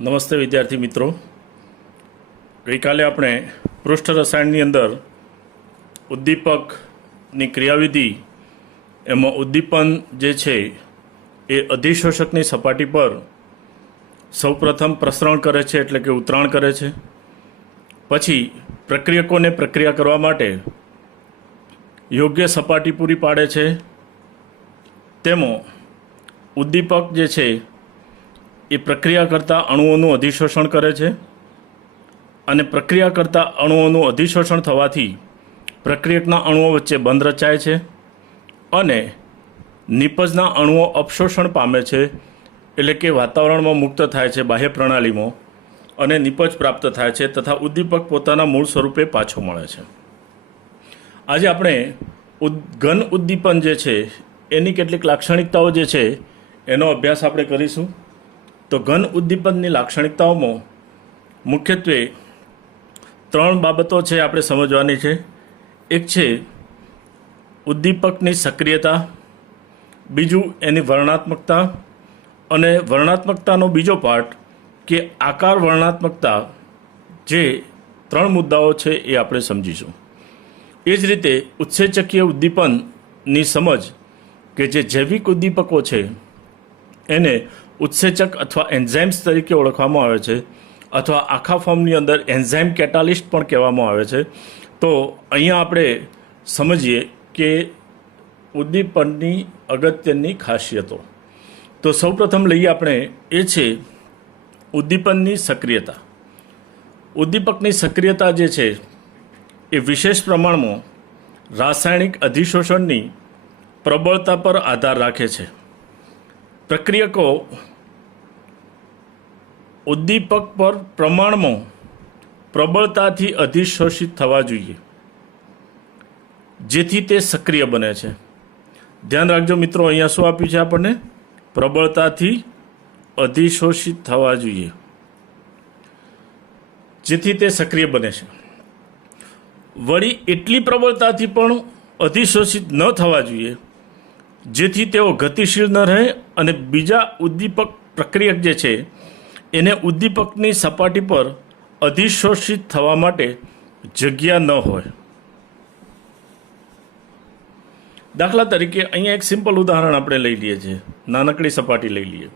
નમસ્તે વિદ્યાર્થી મિત્રો. ગઈકાલે આપણે પૃષ્ઠ રસાયણની અંદર ઉદ્દીપકની ક્રિયાવિધિ એમાં ઉદ્દીપન જે છે એ અધિશોષકની સપાટી પર સૌપ્રથમ પ્રસરણ કરે છે, એટલે કે ઉતરાણ કરે છે. પછી પ્રક્રિયકોને પ્રક્રિયા કરવા માટે યોગ્ય સપાટી પૂરી પાડે છે. તેમાં ઉદ્દીપક જે છે એ પ્રક્રિયા કરતા અણુઓનું અધિશોષણ કરે છે અને પ્રક્રિયા કરતા અણુઓનું અધિશોષણ થવાથી પ્રક્રિયકના અણુઓ વચ્ચે બંધ રચાય છે અને નિપજના અણુઓ અપશોષણ પામે છે, એટલે કે વાતાવરણમાં મુક્ત થાય છે બાહ્ય પ્રણાલીમાં અને નિપજ પ્રાપ્ત થાય છે તથા ઉદ્દીપક પોતાના મૂળ સ્વરૂપે પાછો મળે છે. આજે આપણે ઘન ઉદ્દીપન જે છે એની કેટલીક લાક્ષણિકતાઓ જે છે એનો અભ્યાસ આપણે કરીશું. તો ઘન ઉદ્દીપનની લાક્ષણિકતાઓમાં મુખ્યત્વે 3 બાબતો છે આપણે સમજવાની છે. એક છે ઉદ્દીપકની સક્રિયતા, બીજું એની વર્ણનાત્મકતા અને વર્ણનાત્મકતાનો બીજો પાર્ટ કે આકાર વર્ણનાત્મકતા. જે 3 મુદ્દાઓ છે એ આપણે સમજીશું. એ જ રીતે ઉત્સેચકીય ઉદ્દીપનની સમજ કે જે જૈવિક ઉદ્દીપકો છે એને ઉત્સેચક અથવા એન્ઝાઇમ્સ તરીકે ઓળખવામાં આવે છે અથવા આખા ફોર્મની અંદર એન્ઝાઇમ કેટાલિસ્ટ પણ કહેવામાં આવે છે. તો અહીંયા આપણે સમજીએ કે ઉદ્દીપનની અગત્યની ખાસિયતો. તો સૌપ્રથમ લઈએ આપણે એ છે ઉદ્દીપનની સક્રિયતા. ઉદ્દીપકની સક્રિયતા જે છે એ વિશેષ પ્રમાણમાં રાસાયણિક અધિશોષણની પ્રબળતા પર આધાર રાખે છે. પ્રક્રિયકો ઉદ્દીપક પર પ્રમાણમાં પ્રબળતાથી અધિશોષિત થવા જોઈએ જેથી તે સક્રિય બને છે. ધ્યાન રાખજો મિત્રો, અહીંયા શું આપ્યું છે આપણને? પ્રબળતાથી અધિશોષિત થવા જોઈએ જેથી તે સક્રિય બને છે. વળી એટલી પ્રબળતાથી પણ અધિશોષિત ન થવા જોઈએ જેથી તેઓ ગતિશીલ ન રહે અને બીજા ઉદ્દીપક પ્રક્રિયક જે છે એને ઉદ્દીપકની સપાટી પર અધિશોષિત થવા માટે જગ્યા ન હોય. દાખલા તરીકે અહીંયા એક સિમ્પલ ઉદાહરણ આપણે લઈ લઈએ છીએ. નાનકડી સપાટી લઈ લઈએ.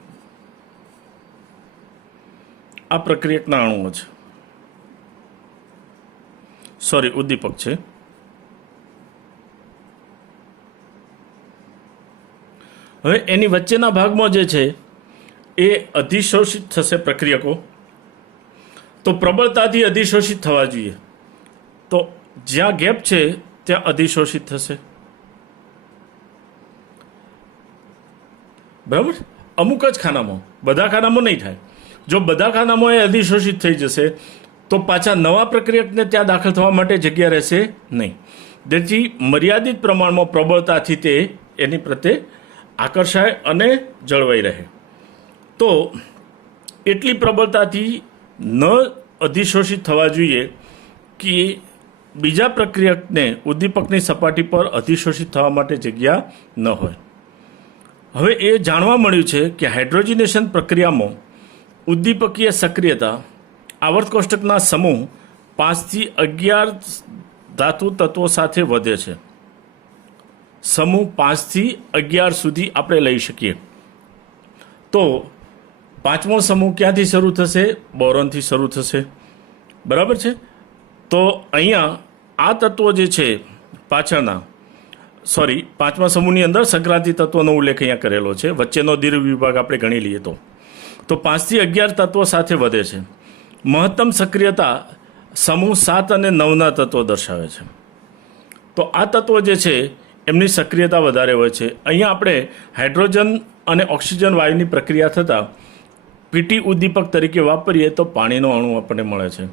આ પ્રક્રિયકના અણુઓ છે, સોરી ઉદ્દીપક છે. હવે એની વચ્ચેના ભાગમાં જે છે એ અધિશોષિત થશે પ્રક્રિયકો, તો પ્રબળતાથી અધિશોષિત થવા જોઈએ. તો જ્યાં ગેપ છે ત્યાં અધિશોષિત થશે, બરાબર? અમુક જ ખાનામાં, બધા ખાનામાં નહીં થાય. જો બધા ખાનામાં એ અધિશોષિત થઈ જશે તો પાછા નવા પ્રક્રિયકને ત્યાં દાખલ થવા માટે જગ્યા રહેશે નહીં. જેથી મર્યાદિત પ્રમાણમાં પ્રબળતાથી તે એની પ્રત્યે આકર્ષાય અને જળવાઈ રહે. તો એટલી પ્રબળતાથી ન અધિશોષિત થવા જોઈએ કે બીજા પ્રક્રિયકને ઉદ્દીપકની સપાટી પર અધિશોષિત થવા માટે જગ્યા ન હોય. હવે એ જાણવા મળ્યું છે કે હાઇડ્રોજનેશન પ્રક્રિયામાં ઉદ્દીપકીય સક્રિયતા આવર્ત કોષ્ટકના સમૂહ 5 થી 11 ધાતુ તત્વો સાથે વધે છે. સમૂહ 5 થી 11 સુધી આપણે લઈ શકીએ. તો 5મો સમૂહ ક્યાંથી શરૂ થશે? બોરોનથી શરૂ થશે, બરાબર છે? તો અહીંયા આ તત્વો જે છે પાછળના, સોરી 5મા સમૂહની અંદર સંક્રાંતિ તત્વોનો ઉલ્લેખ અહીંયા કરેલો છે. વચ્ચેનો દીર્ઘ વિભાગ આપણે ગણી લઈએ તો 5 થી 11 તત્વો સાથે વધે છે. મહત્તમ સક્રિયતા સમૂહ 7 અને 9ના તત્વો દર્શાવે છે. તો આ તત્વો જે છે એમની સક્રિયતા વધારે હોય છે. અહીંયા આપણે હાઇડ્રોજન અને ઓક્સિજન વાયુની પ્રક્રિયા થતાં પીટી ઉદ્દીપક તરીકે વાપરીએ તો પાણીનો અણુ આપણને મળે છે.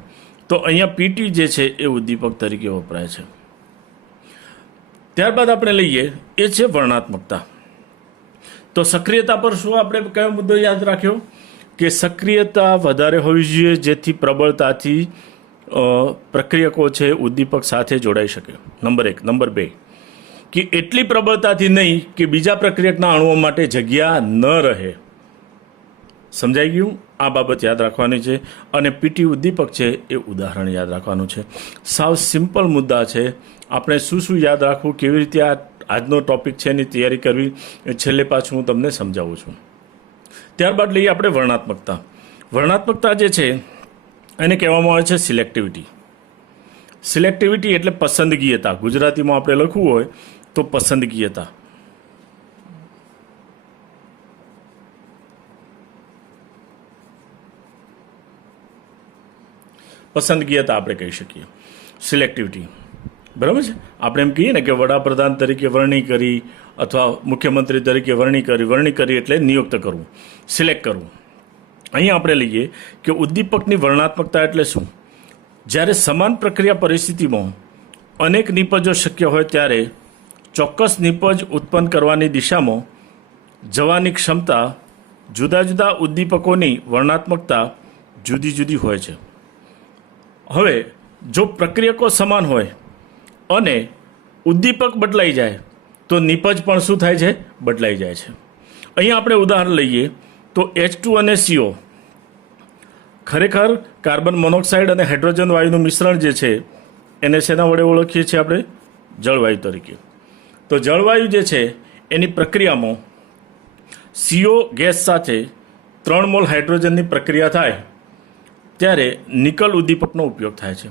તો અહીંયા પીટી જે છે એ ઉદ્દીપક તરીકે વપરાય છે. ત્યારબાદ આપણે લઈએ એ છે વર્ણનાત્મકતા. તો સક્રિયતા પર શું આપણે કયો મુદ્દો યાદ રાખ્યો? કે સક્રિયતા વધારે હોવી જોઈએ જેથી પ્રબળતાથી પ્રક્રિયકો છે ઉદ્દીપક સાથે જોડાઈ શકે. નંબર 1. નંબર 2 કે એટલી પ્રબળતાથી નહીં કે બીજા પ્રક્રિયકના અણુઓ માટે જગ્યા ન રહે. સમજાઈ ગયું? આ બાબત યાદ રાખવાની છે અને પીટી ઉદ્દીપક છે એ ઉદાહરણ યાદ રાખવાનું છે. સાવ સિમ્પલ મુદ્દા છે. આપણે શું શું યાદ રાખવું, કેવી રીતે આજનો ટોપિક છે એની તૈયારી કરવી એ છેલ્લે પાછું હું તમને સમજાવું છું. ત્યારબાદ લઈએ આપણે વર્ણનાત્મકતા. વર્ણનાત્મકતા જે છે એને કહેવામાં આવે છે સિલેક્ટિવિટી. સિલેક્ટિવિટી એટલે પસંદગીયતા. ગુજરાતીમાં આપણે લખવું હોય તો પસંદગીયતા. પસંદગીયતા આપણે કહી શકીએ સિલેક્ટિવિટી. બરાબર છે. આપણે એમ કહીએ ને કે વડાપ્રધાન તરીકે વરણી કરી અથવા મુખ્યમંત્રી તરીકે વરણી કરી એટલે નિયુક્ત કરવું, સિલેક્ટ કરવું. અહીંયા આપણે લઈએ કે ઉદ્દીપકની વર્ણનાત્મકતા એટલે શું? જ્યારે સમાન પ્રક્રિયા પરિસ્થિતિમાં અનેક નિપજો શક્ય હોય ત્યારે ચોક્કસ નિપજ ઉત્પન્ન કરવાની દિશામાં જવાની ક્ષમતા જુદા જુદા ઉદ્દીપકોની વર્ણનાત્મકતા જુદી જુદી હોય છે. હવે જો પ્રક્રિયકો સમાન હોય અને ઉદ્દીપક બદલાઈ જાય તો નિપજ પણ શું થાય છે? બદલાઈ જાય છે. અહીંયા આપણે ઉદાહરણ લઈએ તો H2 અને CO ખરેખર કાર્બન મોનોક્સાઇડ અને હાઇડ્રોજન વાયુનું મિશ્રણ જે છે એને શેના વડે ઓળખીએ છીએ આપણે? જળવાયુ તરીકે. તો જળવાયુ જે છે એની પ્રક્રિયામાં CO ગેસ સાથે 3 મોલ હાઇડ્રોજનની પ્રક્રિયા થાય ત્યારે નિકલ ઉદ્દીપકનો ઉપયોગ થાય છે.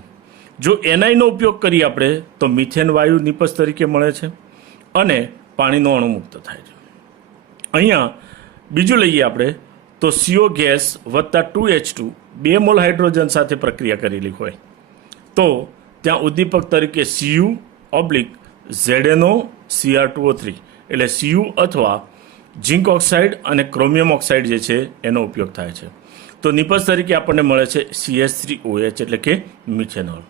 જો Niનો ઉપયોગ કરીએ આપણે તો મિથેન વાયુ નિપજ તરીકે મળે છે અને પાણીનો અણુ મુક્ત થાય છે. અહીંયા બીજું લઈએ આપણે તો CO ગેસ વત્તા 2H2 2 મોલ હાઇડ્રોજન સાથે પ્રક્રિયા કરેલી હોય તો ત્યાં ઉદ્દીપક તરીકે Cu/ZnO Cr2O3 એટલે Cu અથવા ઝિંક ઓક્સાઇડ અને ક્રોમિયમ ઓક્સાઇડ જે છે એનો ઉપયોગ થાય છે. તો નિપજ તરીકે આપણને મળે છે CH3OH એટલે કે મિથેનોલ.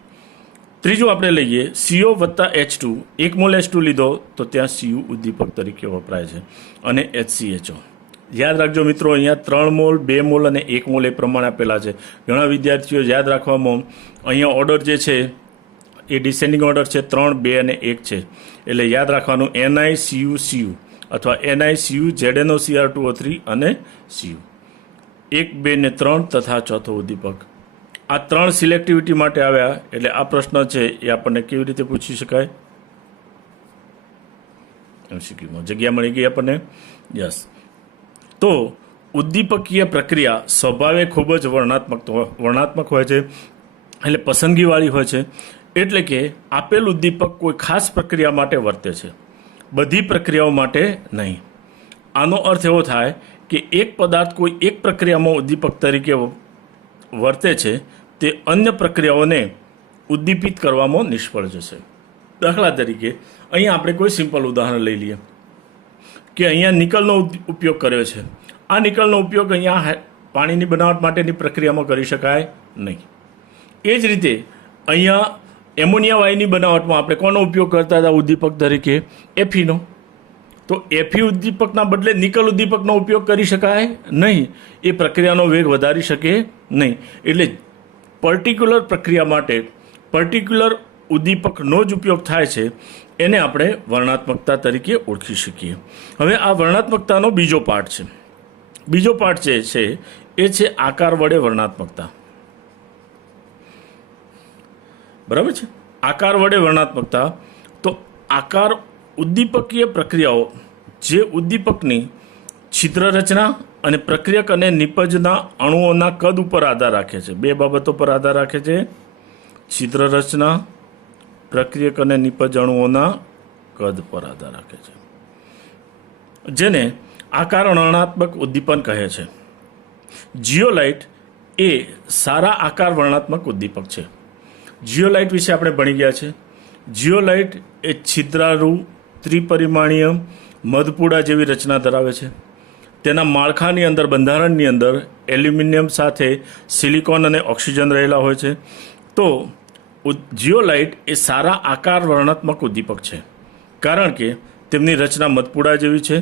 ત્રીજું આપણે લઈએ CO વત્તા H2 1 મોલ H2 લીધો તો ત્યાં Cu ઉદ્દીપક તરીકે વપરાય છે અને HCHO. યાદ રાખજો મિત્રો, અહીંયા 3 મોલ 2 મોલ અને 1 મોલ એ પ્રમાણે આપેલા છે. ઘણા વિદ્યાર્થીઓ યાદ રાખવામાં અહીંયા ઓર્ડર જે છે એ ડિસેન્ડિંગ ઓર્ડર છે, 3, 2 અને 1 છે. એટલે યાદ રાખવાનું NiCu અથવા NiCu ZnO Cr2O3 અને Cu 1, 2 ને 3 તથા ચોથો ઉદ્દીપક. આ 3 સિલેક્ટિવિટી માટે આવ્યા. એટલે આ પ્રશ્ન છે એ આપણને કેવી રીતે પૂછી શકાય? MCQમાં જગ્યા મળી ગઈ આપણને. યસ. તો ઉદ્દીપકીય પ્રક્રિયા સ્વભાવે ખૂબ જ વર્ણનાત્મક હોય છે, એટલે પસંદગીવાળી હોય છે. એટલે કે આપેલ ઉદ્દીપક કોઈ ખાસ પ્રક્રિયા માટે વર્તે છે, બધી પ્રક્રિયાઓ માટે નહીં. આનો અર્થ એવો થાય કે એક પદાર્થ કોઈ એક પ્રક્રિયામાં ઉદ્દીપક તરીકે વર્તે છે તે અન્ય પ્રક્રિયાઓને ઉદ્દીપિત કરવામાં નિષ્ફળ જશે. દાખલા તરીકે અહીંયા આપણે કોઈ સિમ્પલ ઉદાહરણ લઈ લઈએ કે અહીંયા નિકલનો ઉપયોગ કર્યો છે. આ નિકલનો ઉપયોગ અહીંયા પાણીની બનાવટ માટેની પ્રક્રિયામાં કરી શકાય નહીં. એ જ રીતે અહીંયા એમોનિયા વાયુની બનાવટમાં આપણે કોનો ઉપયોગ કરતા હતા ઉદ્દીપક તરીકે? એફીનો. તો એફી ઉદ્દીપકના બદલે નિકલ ઉદ્દીપકનો ઉપયોગ કરી શકાય નહીં. એ પ્રક્રિયાનો વેગ વધારી શકે નહીં. એટલે પર્ટિક્યુલર પ્રક્રિયા માટે પર્ટિક્યુલર ઉદ્દીપકનો જ ઉપયોગ થાય છે. એને આપણે વર્ણનાત્મકતા તરીકે ઓળખી શકીએ. હવે આ વર્ણનાત્મકતાનો બીજો પાર્ટ છે. બીજો પાર્ટ જે છે એ છે આકાર વડે વર્ણનાત્મકતા. બરાબર છે? આકાર વડે વર્ણનાત્મકતા. તો આકાર ઉદ્દીપકીય પ્રક્રિયાઓ જે ઉદ્દીપકની છિદ્ર રચના અને પ્રક્રિયક અને નિપજના અણુઓના કદ ઉપર આધાર રાખે છે. 2 બાબતો પર આધાર રાખે છે: છિદ્ર રચના, પ્રક્રિયક અને નિપજ અણુઓના કદ પર આધાર રાખે છે, જેને આકાર વર્ણનાત્મક ઉદ્દીપન કહે છે. જીઓલાઇટ એ સારા આકાર વર્ણનાત્મક ઉદ્દીપક છે. જીઓલાઇટ વિશે આપણે ભણી ગયા છે. જીઓલાઇટ એ છિદ્રારૂ ત્રિપરિમાણીય મધપૂડા જેવી રચના ધરાવે છે. તેના માળખાની અંદર, બંધારણની અંદર એલ્યુમિનિયમ સાથે સિલિકોન અને ઓક્સિજન રહેલા હોય છે. તો જીઓલાઇટ એ સારા આકાર વર્ણનાત્મક ઉદ્દીપક છે કારણ કે તેમની રચના મધપૂડા જેવી છે.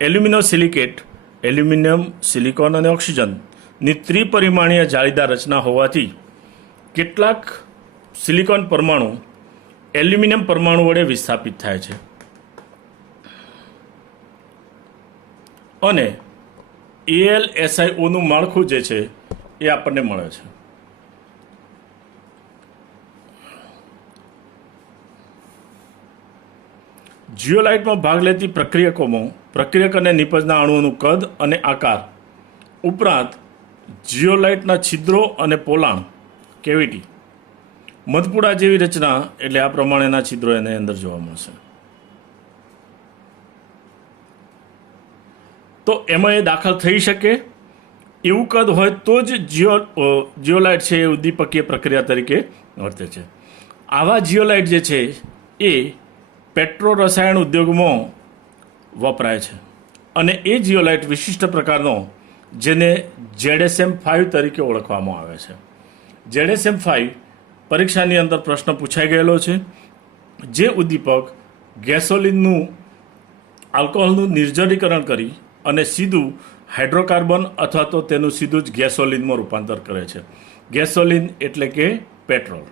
એલ્યુમિનોસિલિકેટ, એલ્યુમિનિયમ, સિલિકોન અને ઓક્સિજનની ત્રિપરિમાણીય જાળીદાર રચના હોવાથી કેટલાક સિલિકોન પરમાણુ એલ્યુમિનિયમ પરમાણુ વડે વિસ્થાપિત થાય છે અને AlSiOનું માળખું જે છે એ આપણને મળે છે. જીઓલાઇટમાં ભાગ લેતી પ્રક્રિયક અને નિપજના અણુઓનું કદ અને આકાર ઉપરાંત જીઓલાઇટના છિદ્રો અને પોલાણ કેવિટી મધપુડા જેવી રચના એટલે આ પ્રમાણેના છિદ્રો એની અંદર જોવા મળશે. તો એમાં એ દાખલ થઈ શકે એવું કદ હોય તો જ જીઓલાઇટ છે એ ઉદ્દીપકીય પ્રક્રિયા તરીકે વર્તે છે. આવા જીઓલાઇટ જે છે એ પેટ્રો રસાયણ ઉદ્યોગમાં વપરાય છે અને એ જીઓલાઇટ વિશિષ્ટ પ્રકારનો જેને ZSM-5 તરીકે ઓળખવામાં આવે છે. ZSM-5 પરીક્ષાની અંદર પ્રશ્ન પૂછાઈ ગયેલો છે. જે ઉદ્દીપક ગેસોલિનનું આલ્કોહોલનું નિર્જલીકરણ કરી અને સીધું હાઇડ્રોકાર્બન અથવા તો તેનું સીધું જ ગેસોલિનમાં રૂપાંતર કરે છે. ગેસોલિન એટલે કે પેટ્રોલ.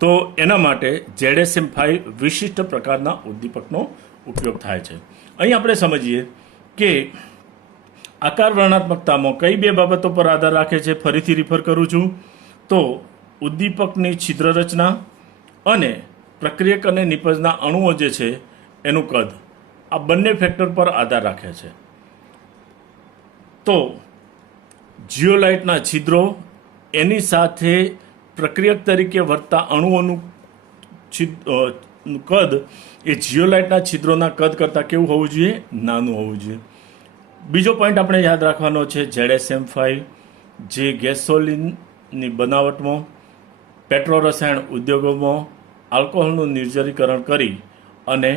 તો એના માટે ZSM-5 વિશિષ્ટ પ્રકારના ઉદ્દીપકનો ઉપયોગ થાય છે. અહીં આપણે સમજીએ કે આકાર વર્ણનાત્મકતામાં કઈ બે બાબતો પર આધાર રાખે છે. ફરીથી રિફર કરું છું તો ઉદ્દીપકની છિદ્ર રચના અને પ્રક્રિયક અને નિપજના અણુઓ જે છે એનું કદ, આ બંને ફેક્ટર પર આધાર રાખે છે. તો જીઓલાઇટના છિદ્રો એની સાથે પ્રક્રિયક તરીકે વર્તતા અણુઓનું કદ એ જીઓલાઇટના છિદ્રોના કદ કરતાં કેવું હોવું જોઈએ? નાનું હોવું જોઈએ. બીજો પોઈન્ટ આપણે યાદ રાખવાનો છે ZSM-5 જે ગેસોલિનની બનાવટમાં પેટ્રો રસાયણ ઉદ્યોગોમાં આલ્કોહોલનું નિર્જલીકરણ કરી અને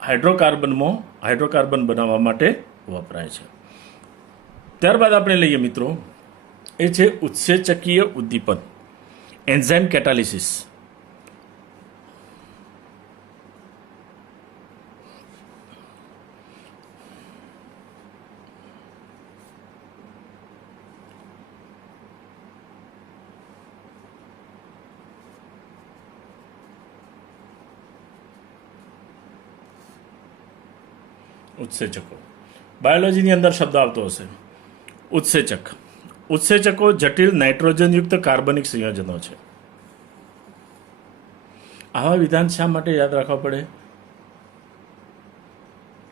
હાઇડ્રોકાર્બન બનાવવા માટે વપરાય છે. ત્યારબાદ આપણે લઈએ મિત્રો એ છે ઉત્સેચકીય ઉદ્દીપન, એન્ઝાઇમ કેટાલિસિસ. ઉત્સેચકો બાયોલોજીની અંદર શબ્દ આવતો હશે ઉત્સેચક. ઉત્સેચકો જટિલ નાઇટ્રોજનયુક્ત કાર્બનિક સંયોજનો છે. આવા વિધાન શા માટે યાદ રાખવા પડે?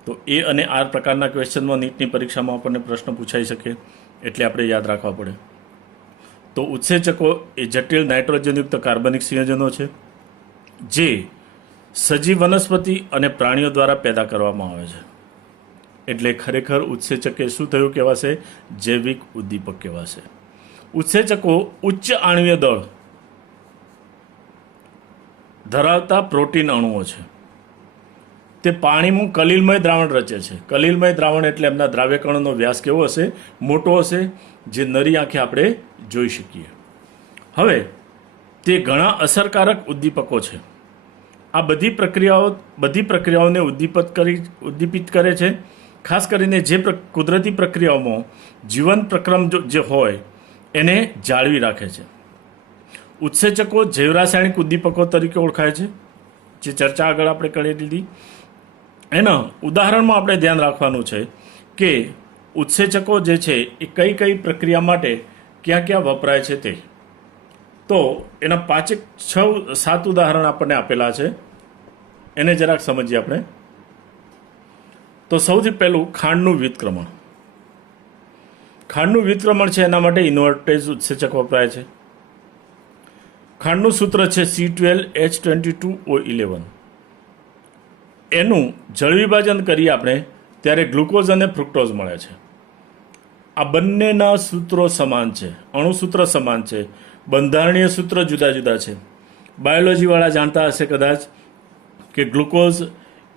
તો એ અને આર પ્રકારના ક્વેશ્ચનમાં નીટની પરીક્ષામાં આપણને પ્રશ્ન પૂછાઈ શકે એટલે આપણે યાદ રાખવા પડે. તો ઉત્સેચકો એ જટિલ નાઇટ્રોજનયુક્ત કાર્બનિક સંયોજનો છે જે સજીવ વનસ્પતિ અને પ્રાણીઓ દ્વારા પેદા કરવામાં આવે છે. એટલે ખરેખર ઉત્સેચક એ શું થયું કહેવાશે? જૈવિક ઉદ્દીપક કહેવાશે. ઉત્સેચકો ઉચ્ચ આણ્વીય દળ ધરાવતા પ્રોટીન અણુઓ છે. તે પાણીમાં કલીલમય દ્રાવણ રચે છે. કલીલમય દ્રાવણ એટલે એમના દ્રાવ્યકણોનો વ્યાસ કેવો હશે? મોટો હશે, જે નરી આંખે આપણે જોઈ શકીએ. હવે તે ઘણા અસરકારક ઉદ્દીપકો છે. આ બધી પ્રક્રિયાઓને ઉદ્દીપિત કરે છે. ખાસ કરીને જે કુદરતી પ્રક્રિયાઓમાં જીવન પ્રક્રમ જે હોય એને જાળવી રાખે છે. ઉત્સેચકો જૈવરાસાયણિક ઉદ્દીપકો તરીકે ઓળખાય છે, જે ચર્ચા આગળ આપણે કરી દીધી. એના ઉદાહરણમાં આપણે ધ્યાન રાખવાનું છે કે ઉત્સેચકો જે છે એ કઈ કઈ પ્રક્રિયા માટે ક્યાં ક્યાં વપરાય છે તે. તો એના 5-6-7 ઉદાહરણ આપણને આપેલા છે, એને જરાક સમજીએ આપણે. તો સૌથી પહેલું ખાંડનું વ્યુત્ક્રમણ. ખાંડનું વ્યુત્ક્રમણ છે એના માટે ઇન્વર્ટેજ ઉત્સેચક વપરાય છે. ખાંડનું સૂત્ર છે C12H22O11. એનું જળ વિભાજન કરીએ આપણે ત્યારે ગ્લુકોઝ અને ફ્રુક્ટોઝ મળે છે. આ બંનેના સૂત્રો સમાન છે, અણુસૂત્ર સમાન છે, બંધારણીય સૂત્ર જુદા જુદા છે. બાયોલોજીવાળા જાણતા હશે કદાચ કે ગ્લુકોઝ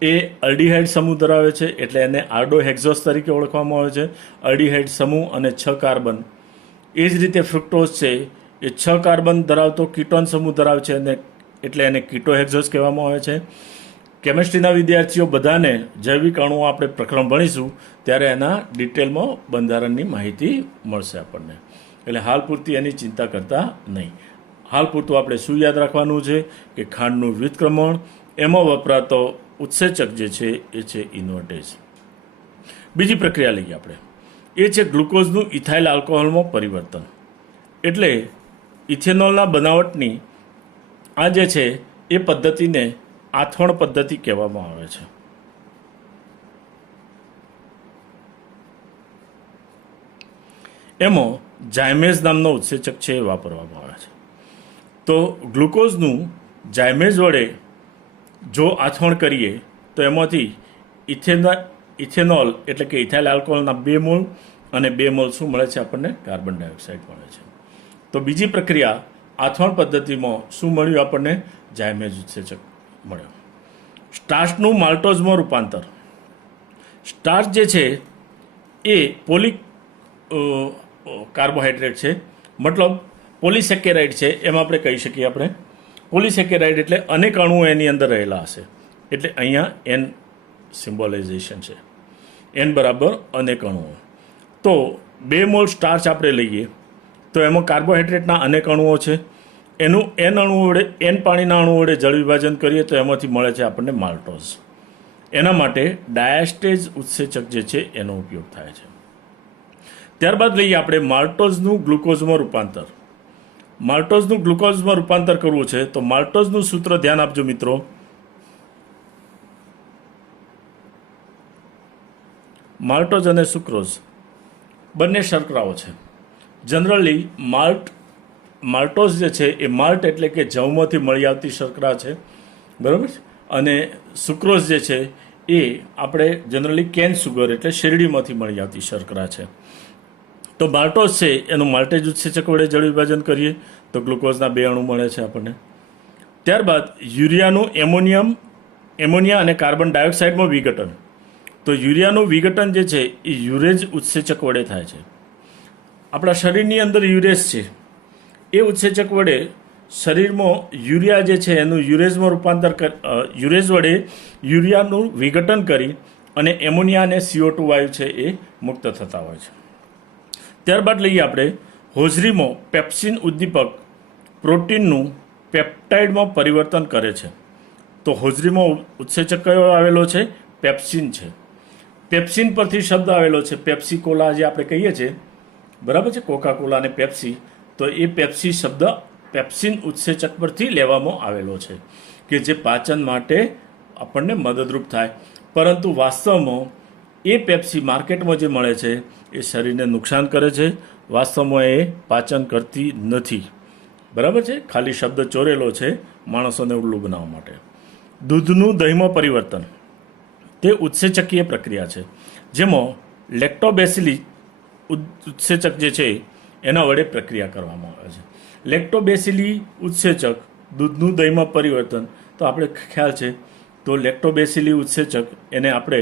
એ અલ્ડીહાઇડ સમૂહ ધરાવે છે એટલે એને આર્ડોહેક્ઝોસ તરીકે ઓળખવામાં આવે છે. અલ્ડીહાઇડ સમૂહ અને 6 કાર્બન. એ જ રીતે ફ્રુક્ટોઝ છે એ 6 કાર્બન ધરાવતો કીટોન સમૂહ ધરાવે છે અને એટલે એને કીટોહેક્ઝોસ કહેવામાં આવે છે. કેમિસ્ટ્રીના વિદ્યાર્થીઓ બધાને જૈવિક અણુઓ આપણે પ્રકરણ ભણીશું ત્યારે એના ડિટેલમાં બંધારણની માહિતી મળશે આપણને. એટલે હાલ પૂરતી એની ચિંતા કરતા નહીં. હાલ પૂરતું આપણે શું યાદ રાખવાનું છે કે ખાંડનું વ્યુત્ક્રમણ, એમાં વપરાતો ઉત્સેચક જે છે એ છે ઇન્વર્ટેજ. બીજી પ્રક્રિયા લઈએ આપણે. એ છે ગ્લુકોઝનું ઇથાઇલ આલ્કોહોલમાં પરિવર્તન. એટલે ઇથેનોલના બનાવટની આ જે છે એ પદ્ધતિને આથવણ પદ્ધતિ કહેવામાં આવે છે. એમાં જાયમેઝ નામનો ઉત્સેચક છે એ વાપરવામાં આવે છે. તો ગ્લુકોઝનું જાયમેઝ વડે જો આથવણ કરીએ તો એમાંથી ઇથેનોલ એટલે કે ઇથાઇલ આલ્કોહોલના 2 મોલ અને 2 મોલ શું મળે છે આપણને? કાર્બન ડાયોક્સાઇડ મળે છે. તો બીજી પ્રક્રિયા આથવણ પદ્ધતિમાં શું મળ્યું આપણને? જાયમેઝ ઉત્સેચક મળ્યો. સ્ટાર્ચનું માલ્ટોઝમાં રૂપાંતર. સ્ટાર્ચ જે છે એ પોલિક કાર્બોહાઈડ્રેટ છે, મતલબ પોલિસેકેરાઇડ છે એમ આપણે કહી શકીએ. આપણે પોલિસેકેરાઇડ એટલે અનેક અણુઓ એની અંદર રહેલા હશે, એટલે અહીંયા એન સિમ્બોલાઇઝેશન છે, એન બરાબર અનેક અણુઓ. તો 2 મોલ સ્ટાર્ચ આપણે લઈએ તો એમાં કાર્બોહાઈડ્રેટના અનેક અણુઓ છે, એનું એન અણુ વડે એન પાણીના અણુ વડે જળ વિભાજન કરીએ તો એમાંથી મળે છે આપણને માલ્ટોઝ. એના માટે ડાયાસ્ટેજ ઉત્સેચક જે છે એનો ઉપયોગ થાય છે. ત્યારબાદ લઈએ આપણે માલ્ટોઝનું ગ્લુકોઝમાં રૂપાંતર. માલ્ટોઝનું ગ્લુકોઝમાં રૂપાંતર કરવું છે તો માલ્ટોઝનું સૂત્ર ધ્યાન આપજો મિત્રો. માલ્ટોઝ અને સુક્રોઝ બંને શર્કરાઓ છે. જનરલી માલ્ટોઝ જે છે એ માલ્ટ એટલે કે જવમાંથી મળી આવતી શર્કરા છે, બરાબર છે. અને સુક્રોઝ જે છે એ આપણે જનરલી કેન સુગર એટલે શેરડીમાંથી મળી આવતી શર્કરા છે. તો માલ્ટોઝ છે એનું માલ્ટેજ ઉત્સેચક વડે જળ વિભાજન કરીએ તો ગ્લુકોઝના 2 અણુ મળે છે આપણને. ત્યારબાદ યુરિયાનું એમોનિયા અને કાર્બન ડાયોક્સાઇડમાં વિઘટન. તો યુરિયાનું વિઘટન જે છે એ યુરેજ ઉત્સેચક વડે થાય છે. આપણા શરીરની અંદર યુરેજ છે, એ ઉત્સેચક વડે શરીરમાં યુરિયા જે છે એનું યુરેજમાં રૂપાંતર યુરેજ વડે યુરિયાનું વિઘટન કરી અને એમોનિયા અને CO2 વાયુ છે એ મુક્ત થતા હોય છે. ત્યારબાદ લઈએ આપણે હોજરીમાં પેપ્સિન ઉદ્દીપક પ્રોટીનનું પેપ્ટાઇડમાં પરિવર્તન કરે છે. તો હોજરીમાં ઉત્સેચક કયો આવેલો છે? પેપ્સિન છે. પેપ્સિન પરથી શબ્દ આવેલો છે પેપ્સી કોલા જે આપણે કહીએ છીએ, બરાબર છે, કોકા કોલા અને પેપ્સી. તો એ પેપ્સી શબ્દ પેપ્સિન ઉત્સેચક પરથી લેવામાં આવેલો છે કે જે પાચન માટે આપણને મદદરૂપ થાય. પરંતુ વાસ્તવમાં એ પેપ્સી માર્કેટમાં જે મળે છે એ શરીરને નુકસાન કરે છે. વાસ્તવમાં એ પાચન કરતી નથી, બરાબર છે. ખાલી શબ્દ ચોરેલો છે માણસોને ઉલ્લુ બનાવવા માટે. દૂધનું દહીંમાં પરિવર્તન તે ઉત્સેચકીય પ્રક્રિયા છે જેમાં લેક્ટોબેસિલી ઉત્સેચક જે છે એના વડે પ્રક્રિયા કરવામાં આવે છે. લેક્ટોબેસિલી ઉત્સેચક દૂધનું દહીંમાં પરિવર્તન, તો આપણે ખ્યાલ છે. તો લેક્ટોબેસિલી ઉત્સેચક એને આપણે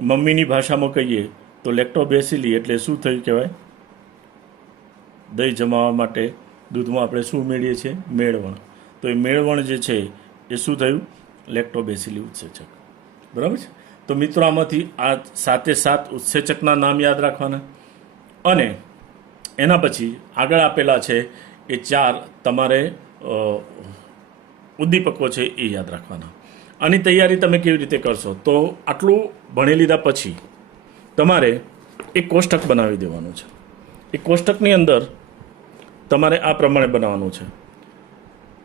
મમ્મીની ભાષામાં કહીએ તો લેક્ટોબેસિલી એટલે શું થયું કહેવાય? દહીં જમાવવા માટે દૂધમાં આપણે શું ઉમેરીએ છીએ? મેળવણ. તો એ મેળવણ જે છે એ શું થયું? લેક્ટોબેસિલી ઉત્સેચક, બરાબર છે. તો મિત્રો આમાંથી આ 7 ઉત્સેચકના નામ યાદ રાખવાના અને એના પછી આગળ આપેલા છે એ 4 તમારે ઉદ્દીપકો છે એ યાદ રાખવાના. આની તૈયારી તમે કેવી રીતે કરશો? તો આટલું ભણી લીધા પછી તમારે એક કોષ્ટક બનાવી દેવાનું છે. એ કોષ્ટકની અંદર તમારે આ પ્રમાણે બનાવવાનું છે: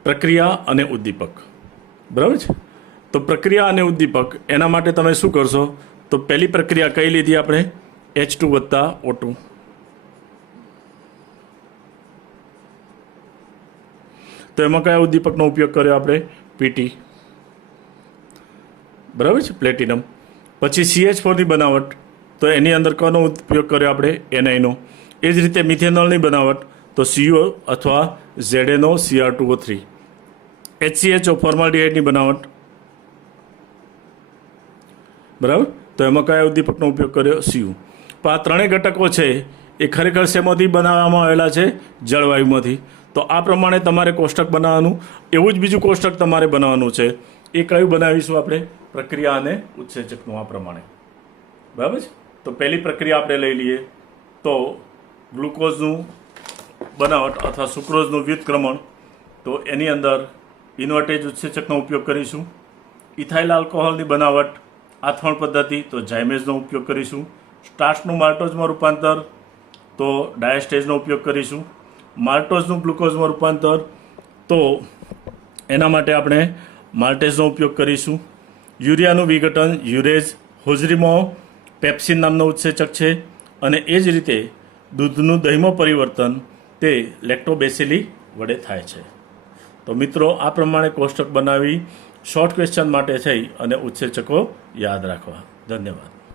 પ્રક્રિયા અને ઉદ્દીપક, બરાબર છે. તો પ્રક્રિયા અને ઉદ્દીપક એના માટે તમે શું કરશો? તો પહેલી પ્રક્રિયા કઈ લીધી આપણે? H2 + O2. તો એમાં કયા ઉદ્દીપકનો ઉપયોગ કર્યો આપણે? PT, બરાબર છે, પ્લેટિનમ. પછી CH4 ની બનાવટ, તો એની અંદર કોનો ઉપયોગ કર્યો આપણે? NI નો. એ જ રીતે મિથેનોલની બનાવટ, તો CO અથવા ZNO Cr2O3. HCHO ફોર્માલ્ડિહાઇડની બનાવટ, બરાબર. તો એમાં કયા ઉદ્દીપકનો ઉપયોગ કર્યો? CU. પણ આ ત્રણેય ઘટકો છે એ ખરેખર શેમાંથી બનાવવામાં આવેલા છે? જળવાયુમાંથી. તો આ પ્રમાણે તમારે કોષ્ટક બનાવવાનું. એવું જ બીજું કોષ્ટક તમારે બનાવવાનું છે. એ કયું બનાવીશું આપણે? પ્રક્રિયા અને ઉત્સેચકનું. આ પ્રમાણે, બરાબર છે. તો પહેલી પ્રક્રિયા આપણે લઈ લઈએ તો ગ્લુકોઝનું બનાવટ અથવા સુક્રોઝનું વ્યુત્ક્રમણ. તો એની અંદર ઇન્વર્ટેજ ઉત્સેચકનો ઉપયોગ કરીશું. ઇથાઇલ આલ્કોહોલની બનાવટ આથવણ પદ્ધતિ, તો જાયમેઝનો ઉપયોગ કરીશું. સ્ટાર્ચનું માલ્ટોઝમાં રૂપાંતર તો ડાયાસ્ટેજનો ઉપયોગ કરીશું. માલ્ટોઝનું ગ્લુકોઝમાં રૂપાંતર તો એના માટે આપણે માલ્ટેઝનો ઉપયોગ કરીશું. યુરિયાનું વિઘટન યુરેઝ હોજરીમાં પેપ્સિન નામનો ઉત્સેચક છે, અને એ જ રીતે દૂધનું દહીંમાં પરિવર્તન તે લેક્ટોબેસિલી વડે થાય છે. તો મિત્રો, આ પ્રમાણે કોષ્ટક બનાવી શોર્ટ ક્વેશ્ચન માટે થઈ અને ઉત્સેચકો યાદ રાખવા. ધન્યવાદ.